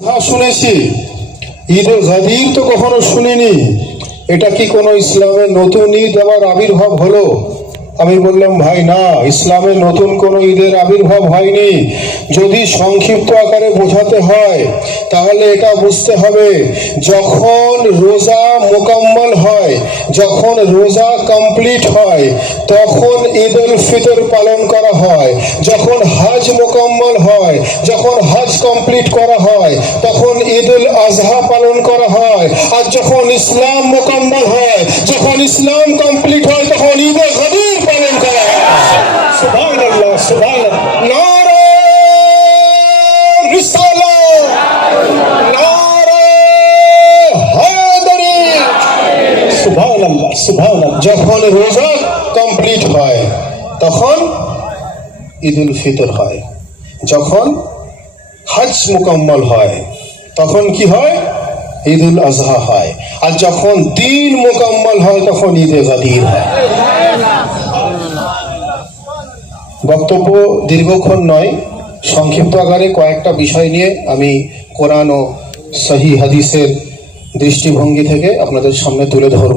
হ্যাঁ শুনেছি, ঈদে গাদির তো কখনো শুনিনি। এটা কি কোনো ইসলামের নতুন ঈদ আবার আবির্ভাব হলো? আমি বললাম, ভাই না, ইসলামে নতুন কোনো ঈদের আবির্ভাব হয়নি। যদি সংক্ষিপ্ত আকারে বোঝাতে হয় তাহলে এটা বুঝতে হবে, যখন রোজা মোকাম্মল হয়, যখন রোজা কমপ্লিট হয়, তখন ঈদ উল ফিতর পালন করা হয়। যখন হজ মোকাম্মল হয়, যখন হজ কমপ্লিট করা হয়, তখন ঈদ উল আজহা পালন করা হয়। আর যখন ইসলাম মোকাম্মল হয়, যখন ইসলাম কমপ্লিট হয়, তখন ঈদে গাদির পালন করা হয়। সুবহানাল্লাহ, সুবহানাল্লাহ। নারে রিসালাত, নারে হায়দারি। সুবহানাল্লাহ, সুবহানাল্লাহ। যখন রোজা কমপ্লিট হয় তখন ঈদ উল ফিতর হয়, যখন হজ মুকম্মল হয় তখন কি হয়? ঈদ উল আজহা হয়। আর যখন দিন মুকম্মল হয় তখন ঈদে গাদির হয়। বক্তব্য দীর্ঘক্ষণ নয়, সংক্ষিপ্ত আকারে কয়েকটা বিষয় নিয়ে আমি কোরআন ও সহিহ হাদিসের দৃষ্টিভঙ্গি থেকে আপনাদের সামনে তুলে ধরব।